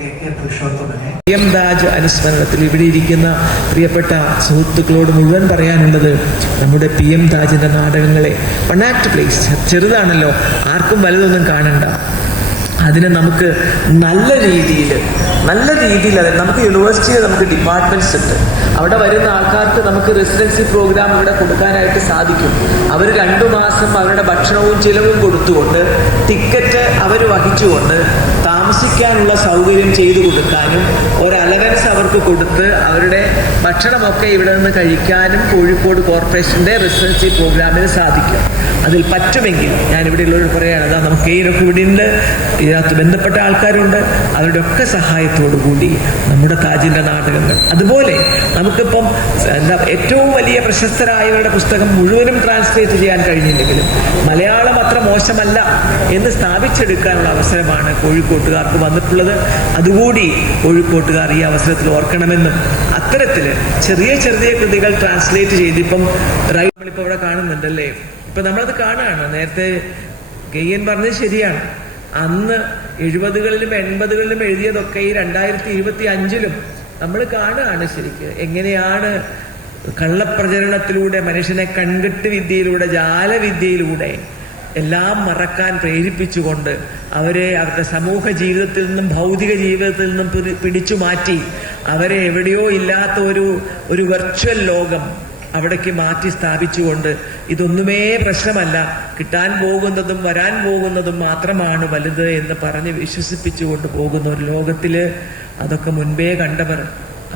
PM Taj അനുസ്മരണത്തിൽ ഇവിടെ ഇരിക്കുന്ന പ്രിയപ്പെട്ട സുഹൃത്തുക്കളോട് മുഴുവൻ പറയാനുള്ളത്, നമ്മുടെ PM താജിന്റെ നാടകങ്ങളെ വൺ ആക്ട് പ്ലേസ് ചെറുതാണല്ലോ, ആർക്കും വലുതൊന്നും കാണണ്ട. അതിനെ നമുക്ക് നല്ല രീതിയിൽ അതായത് നമുക്ക് യൂണിവേഴ്സിറ്റിയിൽ നമുക്ക് ഡിപ്പാർട്ട്മെന്റ്സ് ഉണ്ട്. അവിടെ വരുന്ന ആൾക്കാർക്ക് നമുക്ക് റെസിഡൻസി പ്രോഗ്രാം ഇവിടെ കൊടുക്കാനായിട്ട് സാധിക്കും. അവർ 2 മാസം അവരുടെ ഭക്ഷണവും ചിലവും കൊടുത്തുകൊണ്ട്, ടിക്കറ്റ് അവർ വഹിച്ചുകൊണ്ട്, താമസിക്കാനുള്ള സൗകര്യം ചെയ്തു കൊടുക്കാനും ഒരു അലവൻസ് അവർക്ക് കൊടുത്ത് അവരുടെ ഭക്ഷണമൊക്കെ ഇവിടെ നിന്ന് കഴിക്കാനും കോഴിക്കോട് കോർപ്പറേഷന്റെ റെസിഡൻസി പ്രോഗ്രാമിന് സാധിക്കും. അതിൽ പറ്റുമെങ്കിൽ ഞാൻ ഇവിടെയുള്ളവർ പറയുകയാണ്, അതാ നമുക്ക് ഇതിനൊക്കെ ഇവിടെ ഇതിനകത്ത് ബന്ധപ്പെട്ട ആൾക്കാരുണ്ട്, അവരുടെ ഒക്കെ സഹായത്തോടു കൂടി നമ്മുടെ താജിന്റെ നാടകങ്ങൾ, അതുപോലെ നമുക്കിപ്പം ഏറ്റവും വലിയ പ്രശസ്തരായവരുടെ പുസ്തകം മുഴുവനും ട്രാൻസ്ലേറ്റ് ചെയ്യാൻ കഴിഞ്ഞില്ലെങ്കിലും മലയാളം അത്ര മോശമല്ല എന്ന് സ്ഥാപിച്ചെടുക്കാനുള്ള അവസരമാണ് കോഴിക്കോട്ടുകാർക്ക് വന്നിട്ടുള്ളത്. അതുകൂടി കോഴിക്കോട്ടുകാർ ഈ അവസരത്തിൽ ഓർക്കണമെന്നും അത്തരത്തില് ചെറിയ ചെറിയ കൃതികൾ ട്രാൻസ്ലേറ്റ് ചെയ്ത് ഇപ്പം നമ്മളിപ്പോൾ ഇവിടെ കാണുന്നുണ്ടല്ലേ, ഇപ്പൊ നമ്മളത് കാണുകയാണ്. നേരത്തെ ഗെയ്യൻ പറഞ്ഞത് ശരിയാണ്. അന്ന് 70കളിലും 80കളിലും എഴുതിയതൊക്കെ ഈ 2025 നമ്മൾ കാണുകയാണ് ശരിക്ക് എങ്ങനെയാണ് കള്ളപ്രചരണത്തിലൂടെ, മനുഷ്യനെ കൺകെട്ട് വിദ്യയിലൂടെ, ജാലവിദ്യയിലൂടെ എല്ലാം മറക്കാൻ പ്രേരിപ്പിച്ചുകൊണ്ട് അവരെ അവരുടെ സമൂഹ ജീവിതത്തിൽ നിന്നും ഭൗതിക ജീവിതത്തിൽ നിന്നും പിടിച്ചു മാറ്റി അവരെ എവിടെയോ ഇല്ലാത്ത ഒരു വെർച്വൽ ലോകം അവിടേക്ക് മാറ്റി സ്ഥാപിച്ചുകൊണ്ട് ഇതൊന്നുമേ പ്രശ്നമല്ല, കിട്ടാൻ പോകുന്നതും വരാൻ പോകുന്നതും മാത്രമാണ് വലുത് എന്ന് പറഞ്ഞ് വിശ്വസിപ്പിച്ചുകൊണ്ട് പോകുന്ന ഒരു ലോകത്തില് അതൊക്കെ മുൻപേ കണ്ടവർ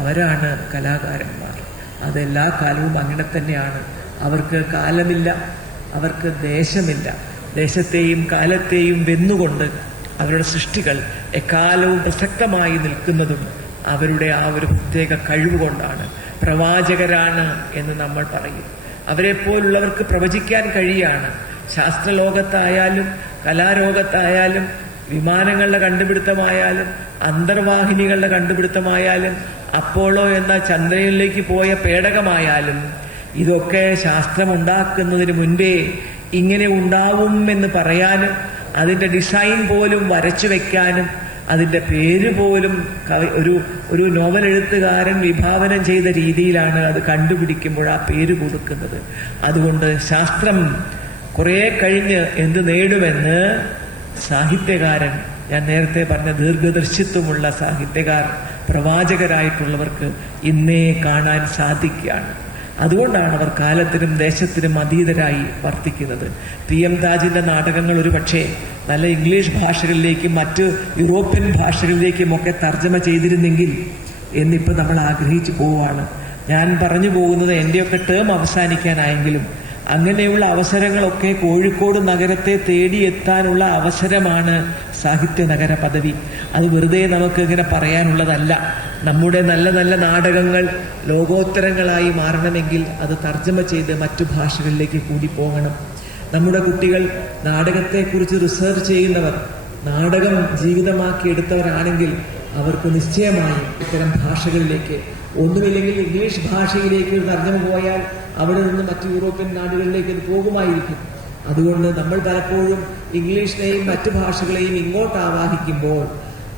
അവരാണ് കലാകാരന്മാർ. അതെല്ലാ കാലവും അങ്ങനെ തന്നെയാണ്. അവർക്ക് കാലമില്ല, അവർക്ക് ദേശമില്ല. ദേശത്തെയും കാലത്തെയും വെന്നുകൊണ്ട് അവരുടെ സൃഷ്ടികൾ എക്കാലവും പ്രസക്തമായി നിൽക്കുന്നതും അവരുടെ ആ ഒരു പ്രത്യേക കഴിവുകൊണ്ടാണ്. പ്രവാചകരാണ് എന്ന് നമ്മൾ പറയും. അവരെ പോലുള്ളവർക്ക് പ്രവചിക്കാൻ കഴിയാണ്. ശാസ്ത്രലോകത്തായാലും കലാലോകത്തായാലും വിമാനങ്ങളുടെ കണ്ടുപിടുത്തമായാലും അന്തർവാഹിനികളുടെ കണ്ടുപിടുത്തമായാലും അപ്പോളോ എന്ന ചന്ദ്രനിലേക്ക് പോയ പേടകമായാലും ഇതൊക്കെ ശാസ്ത്രമുണ്ടാക്കുന്നതിന് മുൻപേ ഇങ്ങനെ ഉണ്ടാവും എന്ന് പറയാനും അതിൻ്റെ ഡിസൈൻ പോലും വരച്ചു വെക്കാനും അതിൻ്റെ പേര് പോലും ഒരു നോവൽ എഴുത്തുകാരൻ വിഭാവനം ചെയ്ത രീതിയിലാണ് അത് കണ്ടുപിടിക്കുമ്പോൾ ആ പേര് കൊടുക്കുന്നത്. അതുകൊണ്ട് ശാസ്ത്രം കുറെ കഴിഞ്ഞ് എന്ത് നേടുമെന്ന് സാഹിത്യകാരൻ, ഞാൻ നേരത്തെ പറഞ്ഞ ദീർഘദർശിത്വമുള്ള സാഹിത്യകാർ, പ്രവാചകരായിട്ടുള്ളവർക്ക് ഇന്നേ കാണാൻ സാധിക്കുകയാണ്. അതുകൊണ്ടാണ് അവർ കാലത്തിനും ദേശത്തിനും അതീതരായി വർത്തിക്കുന്നത്. PM താജിന്റെ നാടകങ്ങൾ ഒരു പക്ഷേ നല്ല ഇംഗ്ലീഷ് ഭാഷകളിലേക്കും മറ്റ് യൂറോപ്യൻ ഭാഷകളിലേക്കും ഒക്കെ തർജ്ജമ ചെയ്തിരുന്നെങ്കിൽ എന്നിപ്പോൾ നമ്മൾ ആഗ്രഹിച്ചു പോവുകയാണ്. ഞാൻ പറഞ്ഞു പോകുന്നത് എൻ്റെയൊക്കെ ടേം അവസാനിക്കാനായെങ്കിലും അങ്ങനെയുള്ള അവസരങ്ങളൊക്കെ കോഴിക്കോട് നഗരത്തെ തേടിയെത്താനുള്ള അവസരമാണ് സാഹിത്യ നഗര പദവി. അത് വെറുതെ നമുക്ക് ഇങ്ങനെ പറയാനുള്ളതല്ല. നമ്മുടെ നല്ല നല്ല നാടകങ്ങൾ ലോകോത്തരങ്ങളായി മാറണമെങ്കിൽ അത് തർജ്ജമ ചെയ്ത് മറ്റു ഭാഷകളിലേക്ക് കൂടി പോകണം. നമ്മുടെ കുട്ടികൾ നാടകത്തെക്കുറിച്ച് റിസർച്ച് ചെയ്യുന്നവർ, നാടകം ജീവിതമാക്കി എടുത്തവരാണെങ്കിൽ അവർക്ക് നിശ്ചയമായും ഇത്തരം ഭാഷകളിലേക്ക്, ഒന്നുമില്ലെങ്കിൽ ഇംഗ്ലീഷ് ഭാഷയിലേക്ക് തർജ്ജമ പോയാൽ അവിടെ നിന്ന് മറ്റു യൂറോപ്യൻ നാടുകളിലേക്ക് അത് പോകുമായിരിക്കും. അതുകൊണ്ട് നമ്മൾ പലപ്പോഴും ഇംഗ്ലീഷിനെയും മറ്റു ഭാഷകളെയും ഇങ്ങോട്ട് ആവാഹിക്കുമ്പോൾ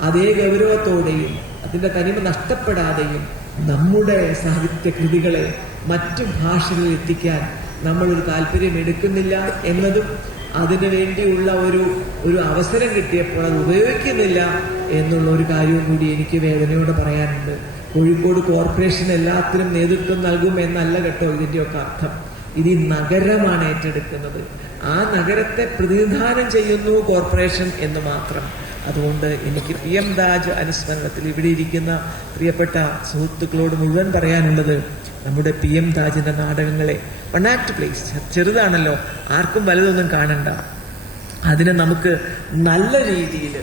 അതേ ഗൗരവത്തോടെയും അതിൻ്റെ തനിമ നഷ്ടപ്പെടാതെയും നമ്മുടെ സാഹിത്യ കൃതികളെ മറ്റു ഭാഷകളിൽ എത്തിക്കാൻ നമ്മളൊരു താല്പര്യം എടുക്കുന്നില്ല എന്നതും, അതിനു വേണ്ടിയുള്ള ഒരു അവസരം കിട്ടിയപ്പോൾ അത് ഉപയോഗിക്കുന്നില്ല എന്നുള്ള ഒരു കാര്യവും കൂടി എനിക്ക് വേദനയോടെ പറയാനുണ്ട്. കോഴിക്കോട് കോർപ്പറേഷൻ എല്ലാത്തിനും നേതൃത്വം നൽകും എന്നല്ല കേട്ടോ ഇതിൻ്റെയൊക്കെ അർത്ഥം. ഇത് ഈ നഗരമാണ് ഏറ്റെടുക്കുന്നത്. ആ നഗരത്തെ പ്രതിനിധാനം ചെയ്യുന്നു കോർപ്പറേഷൻ എന്ന് മാത്രം. അതുകൊണ്ട് എനിക്ക് PM താജ് അനുസ്മരണത്തിൽ ഇവിടെ ഇരിക്കുന്ന പ്രിയപ്പെട്ട സുഹൃത്തുക്കളോട് മുഴുവൻ പറയാനുള്ളത്, നമ്മുടെ PM താജിന്റെ നാടകങ്ങളെ വൺ ആക്ട് പ്ലേസ് ചെറുതാണല്ലോ, ആർക്കും വലുതൊന്നും കാണണ്ട. അതിനെ നമുക്ക് നല്ല രീതിയിൽ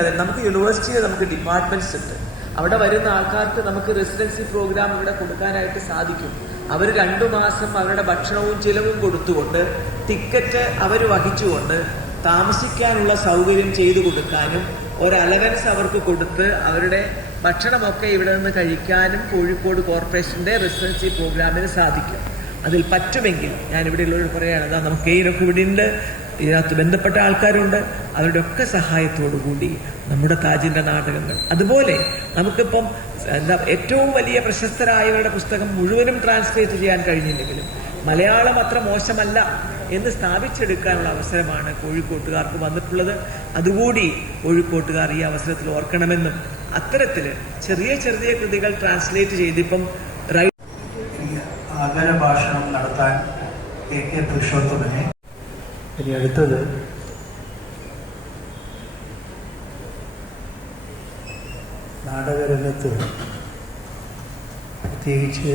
അതായത് നമുക്ക് യൂണിവേഴ്സിറ്റിയിൽ നമുക്ക് ഡിപ്പാർട്ട്മെന്റ്സ് ഉണ്ട്. അവിടെ വരുന്ന ആൾക്കാർക്ക് നമുക്ക് റെസിഡൻസി പ്രോഗ്രാം ഇവിടെ കൊടുക്കാനായിട്ട് സാധിക്കും. അവർ 2 മാസം അവരുടെ ഭക്ഷണവും ചിലവും കൊടുത്തുകൊണ്ട്, ടിക്കറ്റ് അവർ വഹിച്ചുകൊണ്ട്, താമസിക്കാനുള്ള സൗകര്യം ചെയ്തു കൊടുക്കാനും ഒരു അലവൻസ് അവർക്ക് കൊടുത്ത് അവരുടെ ഭക്ഷണമൊക്കെ ഇവിടെ നിന്ന് കഴിക്കാനും കോഴിക്കോട് കോർപ്പറേഷന്റെ റെസിഡൻസി പ്രോഗ്രാമിന് സാധിക്കും. അതിൽ പറ്റുമെങ്കിൽ ഞാൻ ഇവിടെയുള്ളവർ പറയുകയാണ്, അതാ നമുക്ക് ഇതിനൊക്കെ ഇവിടെ ഇതിനകത്ത് ബന്ധപ്പെട്ട ആൾക്കാരുണ്ട്. അവരുടെ ഒക്കെ സഹായത്തോടു കൂടി നമ്മുടെ താജിന്റെ നാടകങ്ങൾ, അതുപോലെ നമുക്കിപ്പം ഏറ്റവും വലിയ പ്രശസ്തരായവരുടെ പുസ്തകം മുഴുവനും ട്രാൻസ്ലേറ്റ് ചെയ്യാൻ കഴിഞ്ഞില്ലെങ്കിലും മലയാളം അത്ര മോശമല്ല എന്ന് സ്ഥാപിച്ചെടുക്കാനുള്ള അവസരമാണ് കോഴിക്കോട്ടുകാർക്ക് വന്നിട്ടുള്ളത്. അതുകൂടി കോഴിക്കോട്ടുകാർ ഈ അവസരത്തിൽ ഓർക്കണമെന്നും അത്തരത്തിൽ ചെറിയ ചെറിയ കൃതികൾ ട്രാൻസ്ലേറ്റ് ചെയ്തിപ്പം ആഗര ഭാഷണം നടത്താൻ കെ പുരുഷോത്തമനെ. ഇനി അടുത്തത് നാടകരംഗത്ത് പ്രത്യേകിച്ച്